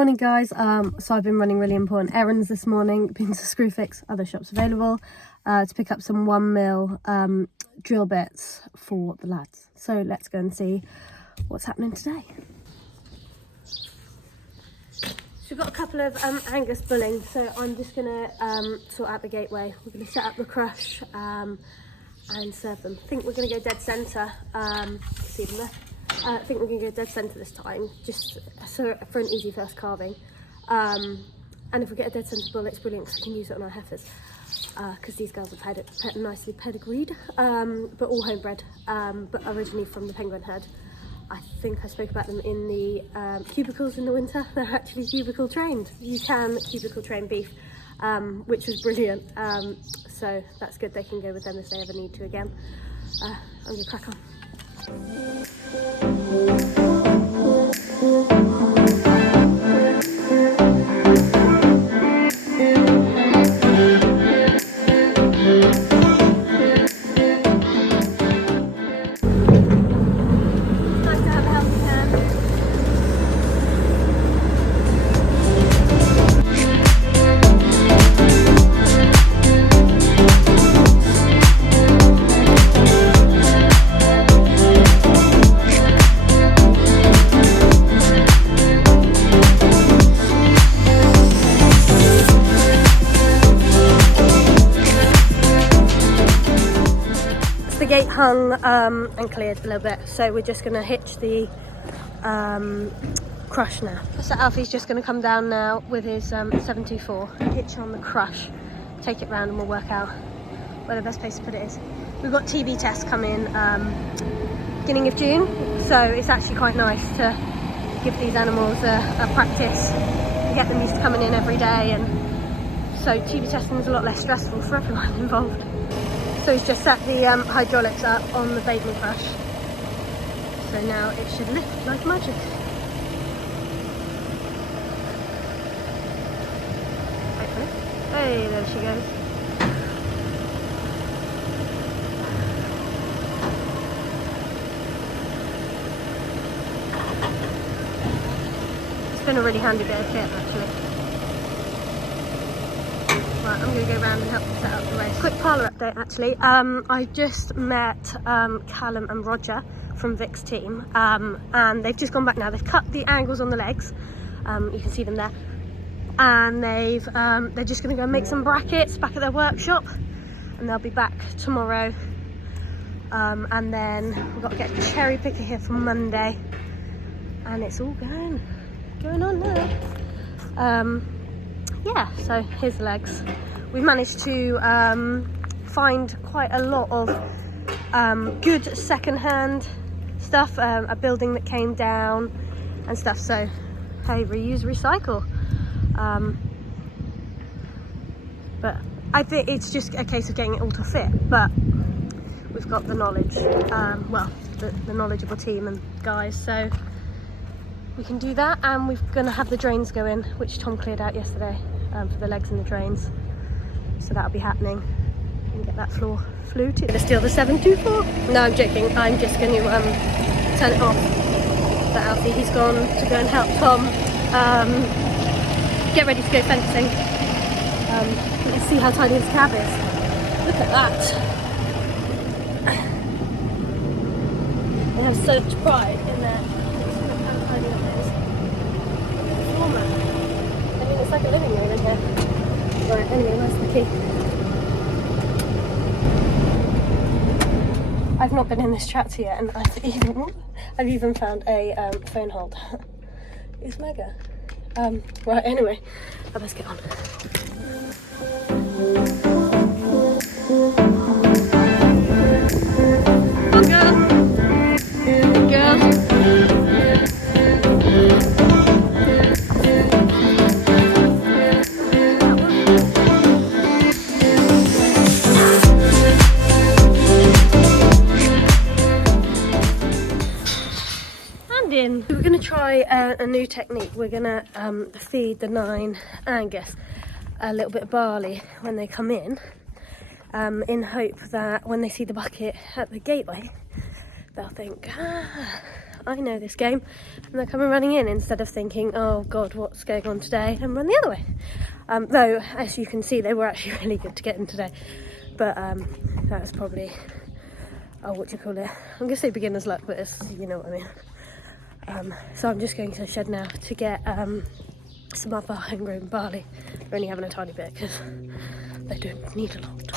Morning guys, so I've been running really important errands this morning, been to Screwfix, other shops available, to pick up some 1mm drill bits for the lads. So let's go and see what's happening today. So we've got a couple of Angus bulling, so I'm just going to sort out the gateway. We're going to set up the crush and serve them. I think we're going to go dead centre, see them there. I think we're going to go dead centre this time, just so for an easy first carving. And if we get a dead centre bull, it's brilliant because we can use it on our heifers. Because these girls are nicely pedigreed, but all homebred, but originally from the penguin herd. I think I spoke about them in the cubicles in the winter. They're actually cubicle trained. You can cubicle train beef, which was brilliant. So that's good. They can go with them if they ever need to again. I'm going to crack on. Gate hung and cleared a little bit, so we're just going to hitch the crush now. So Alfie's just going to come down now with his 724, hitch on the crush, take it round, and we'll work out where the best place to put it is. We've got TB tests coming beginning of June, so it's actually quite nice to give these animals a practice and get them used to coming in every day, and so TB testing is a lot less stressful for everyone involved. So he's just set the hydraulics up on the bathing crush. So now it should lift like magic. Hopefully. Hey, there she goes. It's been a really handy bit of kit actually. Right, I'm going to go around and help set up the race. Quick Parlor update actually. I just met Callum and Roger from Vic's team, and they've just gone back now. They've cut the angles on the legs, you can see them there, and they're just going to go and make some brackets back at their workshop, and they'll be back tomorrow. And then we've got to get a cherry picker here for Monday, and it's all going on now. Yeah, so here's the legs. We've managed to find quite a lot of good second-hand stuff, a building that came down and stuff, so hey, reuse, recycle. But I think it's just a case of getting it all to fit, but we've got the knowledge, well, the knowledgeable team and guys, so we can do that. And we're going to have the drains go in, which Tom cleared out yesterday, for the legs and the drains, so that'll be happening, and get that floor fluted. Gonna steal the 724. No, I'm joking. I'm just going to turn it off. But Alfie, he's gone to go and help Tom get ready to go fencing. Let's see how tidy his cab is. Look at that. They have so much pride in there. It's like a living room in here. Right, anyway, where's the key? I've not been in this tractor yet, and I've even found a phone holder. It's mega. Right, anyway, let's get on. Oh, girl. Girl. We're going to try a new technique. We're going to feed the 9 Angus a little bit of barley when they come in hope that when they see the bucket at the gateway, they'll think, I know this game, and they're coming running in instead of thinking, oh God, what's going on today, and run the other way. Though, as you can see, they were actually really good to get in today. But that was probably, oh, what do you call it? I'm going to say beginner's luck, but it's, you know what I mean. So I'm just going to the shed now to get some other homegrown barley. We're only having a tiny bit because they don't need a lot.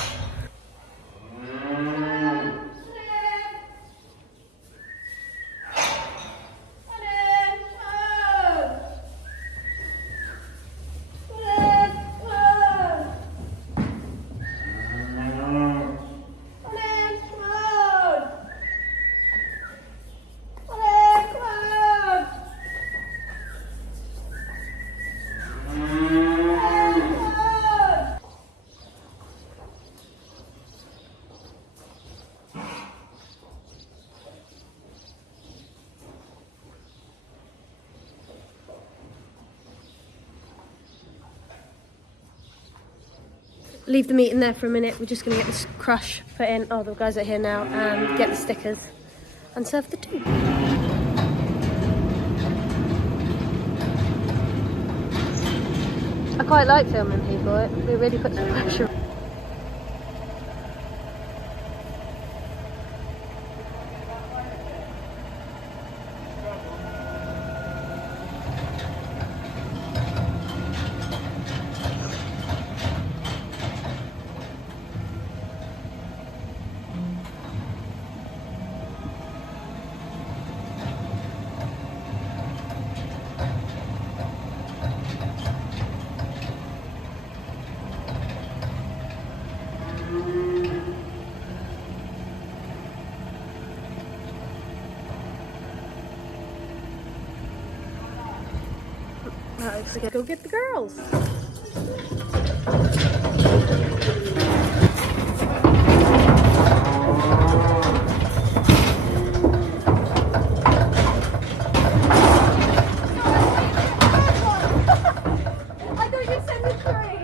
Leave the meat in there for a minute. We're just going to get this crush put in. Oh, the guys are here now, and get the stickers and serve the tea. I quite like filming people. It really puts pressure. Let's go get the girls. I thought you'd send me three.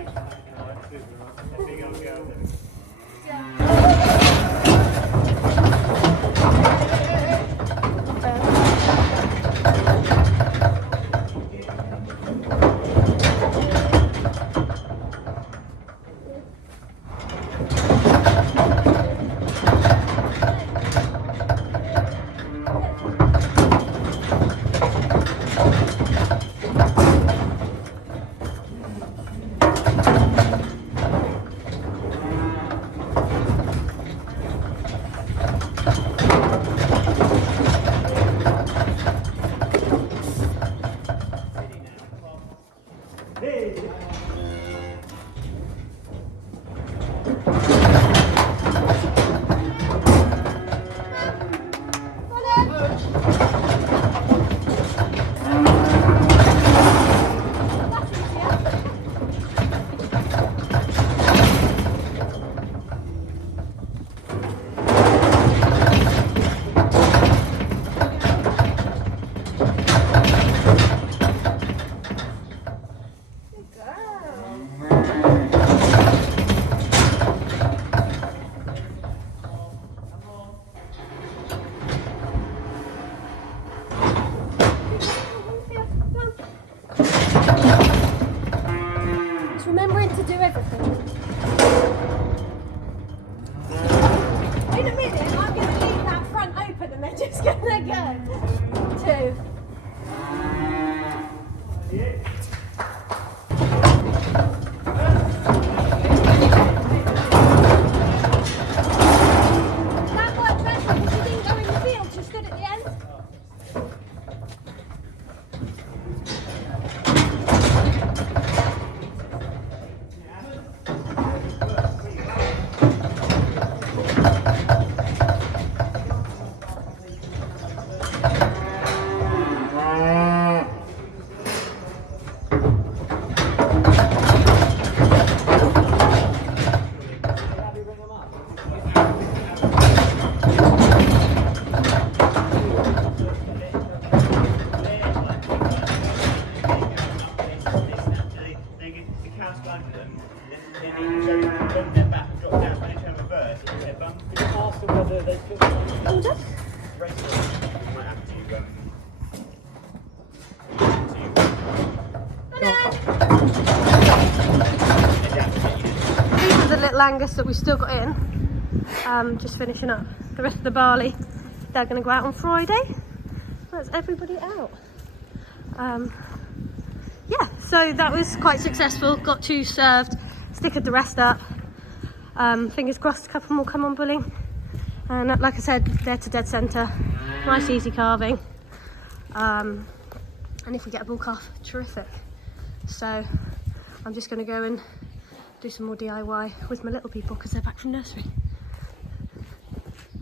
Remembering to do everything. In a minute, I'm going to leave that front open and they're just going to go. 2. That worked better because you didn't go in the field, you stood at the end. little Angus that we've still got in, just finishing up. The rest of the barley, they're going to go out on Friday. That's everybody out. Yeah, so that was quite successful. Got 2 served, stickered the rest up. Fingers crossed a couple more come on bulling. And like I said, they're to dead centre. Nice easy carving. And if we get a bull calf, terrific. So I'm just going to go and do some more DIY with my little people because they're back from nursery.